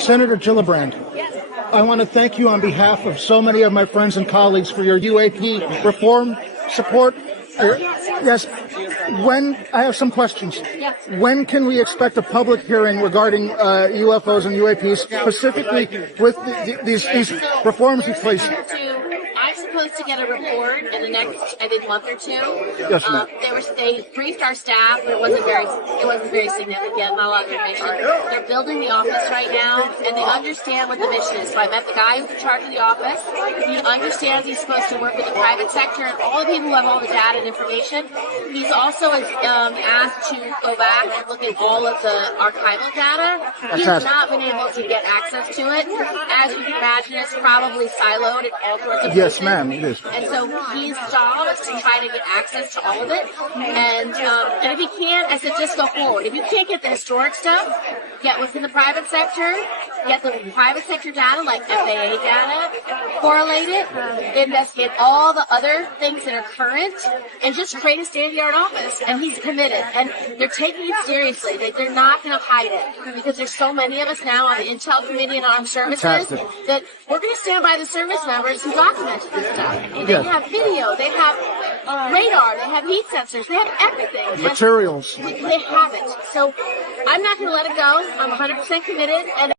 Senator Gillibrand, I want to thank you on behalf of so many of my friends and colleagues for your UAP reform support. Yes. I have some questions. Yes. When can we expect a public hearing regarding UFOs and UAPs, specifically with these reforms in place? I'm supposed to get a report in the next, I think, month or two. Yes, ma'am. They briefed our staff, but it wasn't very significant. Not a lot of information. They're building the office right now, and they understand what the mission is. So I met the guy who's in charge of the office. He understands he's supposed to work with the private sector and all the people who have all the data and information. He's also asked to go back and look at all of the archival data. He has not been able to get access to it. As you can imagine, it's probably siloed in all sorts of Yes, ma'am, it is. And so his job is to try to get access to all of it. And if he can't, I said, just go forward. If you can't get the historic stuff, get what's in the private sector, get the private sector data like FAA data, correlate it, investigate all the other things that are current, and just create a state-of-the-art office. And he's committed. And they're taking it seriously. They're not going to hide it, because there's so many of us now on the Intel Committee and Armed Services that we're going to stand by the service members who document this stuff. And they have video, they have radar, they have heat sensors, they have everything. Materials. They have it. So I'm not going to let it go. I'm 100% committed. And